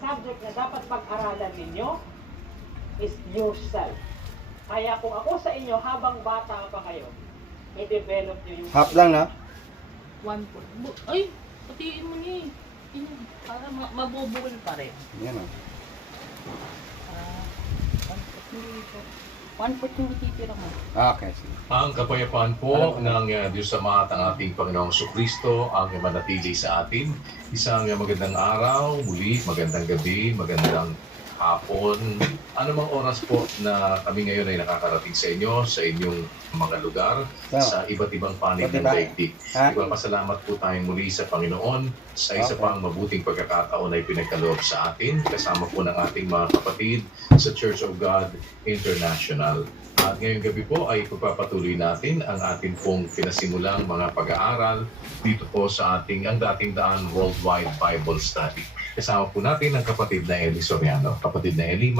subject na dapat pag-aralan ninyo is yourself. Kaya kung ako sa inyo, habang bata pa kayo, i-develop nyo yung... Half lang na. 1 foot. Ay, patiin mo niya eh. Para mabubukol pa rin. Yan o. 1 foot yung titira mo. Okay, sige. Ang kapayapaan po ng Diyos Ama at ang ating Panginoong Kristo ang manatili sa atin. Isang magandang araw, muli, magandang gabi, magandang hapon. Anumang oras po na kami ngayon ay nakakarating sa inyo, sa inyong mga lugar, sa iba't ibang panig ng daigdig. Ipapasalamat po tayong muli sa Panginoon sa isa pang mabuting pagkakataon ay pinagkaloob sa atin, kasama po ng ating mga kapatid sa Church of God International. At ngayong gabi po ay pagpapatuloy natin ang ating pong pinasimulang mga pag-aaral dito po sa ating ang dating daan Worldwide Bible Study. Kasama po natin ang kapatid na Eli Soriano. Kapatid na Eli,